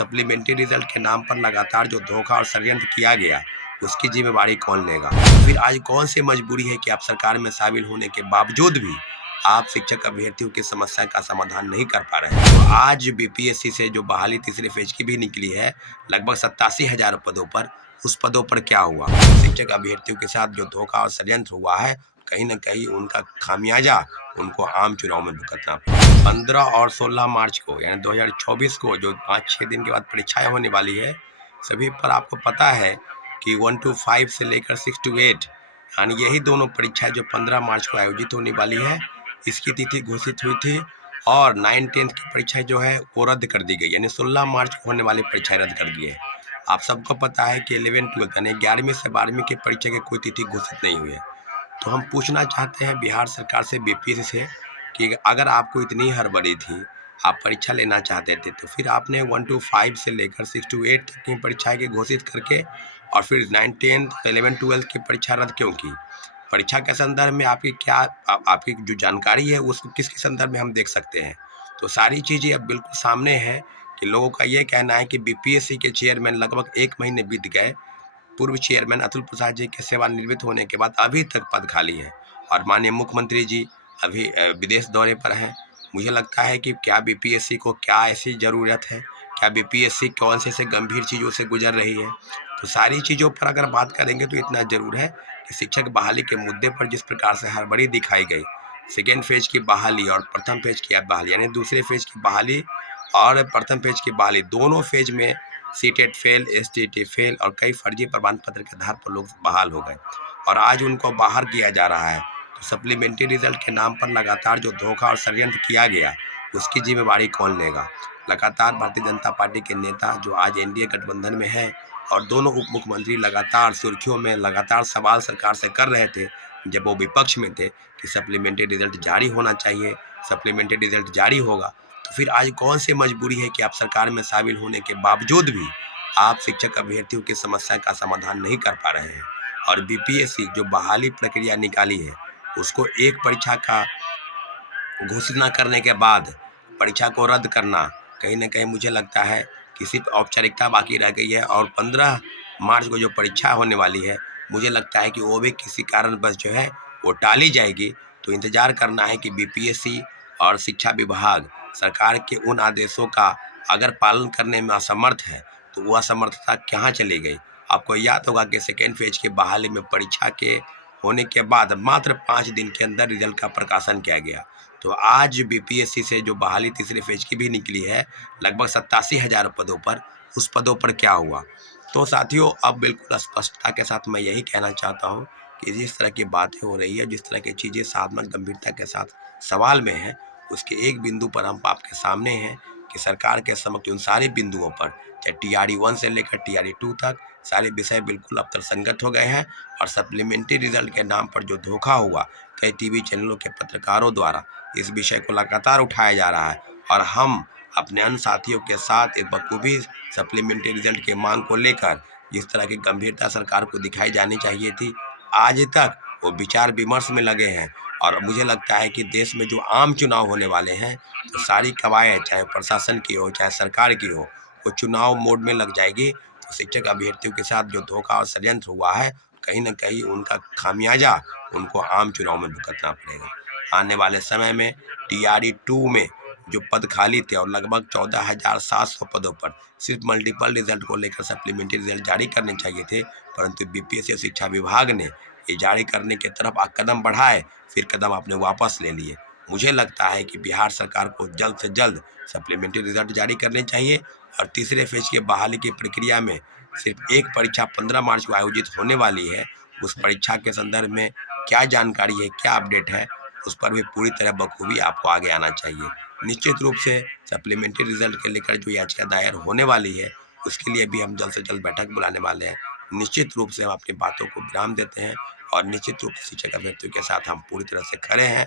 Supplementary result के नाम पर लगातार जो धोखा और षड्यंत्र किया गया, उसकी जिम्मेवारी कौन लेगा? फिर आज कौन सी मजबूरी है कि आप सरकार में शामिल होने के बावजूद भी आप शिक्षक अभ्यर्थियों की समस्या का समाधान नहीं कर पा रहे हैं। तो आज बीपीएससी से जो बहाली तीसरे फेज की भी निकली है, लगभग 87,000 पदों पर, उस पदों पर क्या हुआ? शिक्षक अभ्यर्थियों के साथ जो धोखा और षड्यंत्र हुआ है, कहीं न कहीं उनका खामियाजा उनको आम चुनाव में भुगतना पड़ा। 15 और 16 मार्च को यानी 2024 को जो 5-6 दिन के बाद परीक्षाएं होने वाली है, सभी पर आपको पता है कि 1 to 5 से लेकर 6 to 8 यानी यही दोनों परीक्षाएं जो 15 मार्च को आयोजित होने वाली है, इसकी तिथि घोषित हुई थी और 9-10 की परीक्षाएं जो है वो रद्द कर दी गई, यानी 16 मार्च को होने वाली परीक्षाएं रद्द कर दी है। आप सबको पता है कि 11-12 यानी 11वीं से 12वीं की परीक्षा की कोई तिथि घोषित नहीं हुई है। तो हम पूछना चाहते हैं बिहार सरकार से, बीपीएससी से, कि अगर आपको इतनी हड़बड़ी थी, आप परीक्षा लेना चाहते थे, तो फिर आपने 1 to 5 से लेकर 6 to 8 तक की परीक्षाएं के घोषित करके और फिर 9-10, 11-12 की परीक्षा रद्द क्यों की? परीक्षा के संदर्भ में आपकी क्या आपकी जो जानकारी है उसको किसके संदर्भ में हम देख सकते हैं? तो सारी चीज़ें अब बिल्कुल सामने हैं कि लोगों का ये कहना है कि बीपीएससी के चेयरमैन लगभग 1 महीने बीत गए, पूर्व चेयरमैन अतुल प्रसाद जी के सेवानिवृत्त होने के बाद अभी तक पद खाली है और माननीय मुख्यमंत्री जी अभी विदेश दौरे पर हैं। मुझे लगता है कि क्या बीपीएससी को क्या ऐसी ज़रूरत है? क्या बीपीएससी कौन से ऐसे गंभीर चीज़ों से गुजर रही है? तो सारी चीज़ों पर अगर बात करेंगे तो इतना ज़रूर है कि शिक्षक बहाली के मुद्दे पर जिस प्रकार से हड़बड़ी दिखाई गई, सेकेंड फेज की बहाली और प्रथम फेज की बहाली यानी दूसरे फेज की बहाली और प्रथम फेज की बहाली, दोनों फेज में सीटेट फेल, एसटीटी फेल और कई फर्जी प्रमाण पत्र के आधार पर लोग बहाल हो गए और आज उनको बाहर किया जा रहा है। तो सप्लीमेंट्री रिजल्ट के नाम पर लगातार जो धोखा और षड्यंत्र किया गया, उसकी जिम्मेवारी कौन लेगा? लगातार भारतीय जनता पार्टी के नेता जो आज एनडीए गठबंधन में हैं और दोनों उप मुख्यमंत्री लगातार सुर्खियों में, लगातार सवाल सरकार से कर रहे थे जब वो विपक्ष में थे कि सप्लीमेंट्री रिजल्ट जारी होना चाहिए, सप्लीमेंट्री रिजल्ट जारी होगा। तो फिर आज कौन सी मजबूरी है कि आप सरकार में शामिल होने के बावजूद भी आप शिक्षक अभ्यर्थियों की समस्या का समाधान नहीं कर पा रहे हैं? और बीपीएससी जो बहाली प्रक्रिया निकाली है, उसको एक परीक्षा का घोषणा करने के बाद परीक्षा को रद्द करना, कहीं न कहीं मुझे लगता है कि सिर्फ औपचारिकता बाकी रह गई है और 15 मार्च को जो परीक्षा होने वाली है, मुझे लगता है कि वो भी किसी कारणवश जो है वो टाली जाएगी। तो इंतज़ार करना है कि बीपीएससी और शिक्षा विभाग सरकार के उन आदेशों का अगर पालन करने में असमर्थ है, तो वो असमर्थता कहाँ चली गई? आपको याद होगा कि सेकेंड फेज की बहाली में परीक्षा के होने के बाद मात्र 5 दिन के अंदर रिजल्ट का प्रकाशन किया गया। तो आज बीपीएससी से जो बहाली तीसरे फेज की भी निकली है, लगभग 87,000 पदों पर, उस पदों पर क्या हुआ? तो साथियों, अब बिल्कुल स्पष्टता के साथ मैं यही कहना चाहता हूँ कि जिस तरह की बातें हो रही है, जिस तरह की चीज़ें साधना गंभीरता के साथ सवाल में है, उसके एक बिंदु पर हम आपके सामने हैं कि सरकार के समक्ष उन सारे बिंदुओं पर, चाहे टीआरई 1 से लेकर टीआरई 2 तक, सारे विषय बिल्कुल अब तर्कसंगत हो गए हैं और सप्लीमेंट्री रिजल्ट के नाम पर जो धोखा हुआ, कई टीवी चैनलों के पत्रकारों द्वारा इस विषय को लगातार उठाया जा रहा है और हम अपने अन्य साथियों के साथ एक बखूबी सप्लीमेंट्री रिजल्ट के मांग को लेकर जिस तरह की गंभीरता सरकार को दिखाई जानी चाहिए थी, आज तक वो विचार विमर्श में लगे हैं। और मुझे लगता है कि देश में जो आम चुनाव होने वाले हैं, तो सारी कवायद चाहे प्रशासन की हो, चाहे सरकार की हो, वो चुनाव मोड में लग जाएगी। तो शिक्षक अभ्यर्थियों के साथ जो धोखा और षड्यंत्र हुआ है, कहीं न कहीं उनका खामियाजा उनको आम चुनाव में भुगतना पड़ेगा। आने वाले समय में टीआरई 2 में जो पद खाली थे और लगभग 14,700 पदों पर सिर्फ मल्टीपल रिजल्ट को लेकर सप्लीमेंट्री रिजल्ट जारी करने चाहिए थे, परंतु बीपीएससी और शिक्षा विभाग ने ये जारी करने की तरफ कदम बढ़ाए, फिर कदम आपने वापस ले लिए। मुझे लगता है कि बिहार सरकार को जल्द से जल्द सप्लीमेंट्री रिजल्ट जारी करने चाहिए और तीसरे फेज की बहाली की प्रक्रिया में सिर्फ एक परीक्षा 15 मार्च को आयोजित होने वाली है, उस परीक्षा के संदर्भ में क्या जानकारी है, क्या अपडेट है, उस पर भी पूरी तरह बखूबी आपको आगे आना चाहिए। निश्चित रूप से सप्लीमेंट्री रिजल्ट के लेकर जो याचिका दायर होने वाली है, उसके लिए भी हम जल्द से जल्द बैठक बुलाने वाले हैं। निश्चित रूप से हम अपनी बातों को विराम देते हैं और निश्चित रूप से शिक्षक अभ्यर्थियों के साथ हम पूरी तरह से खड़े हैं।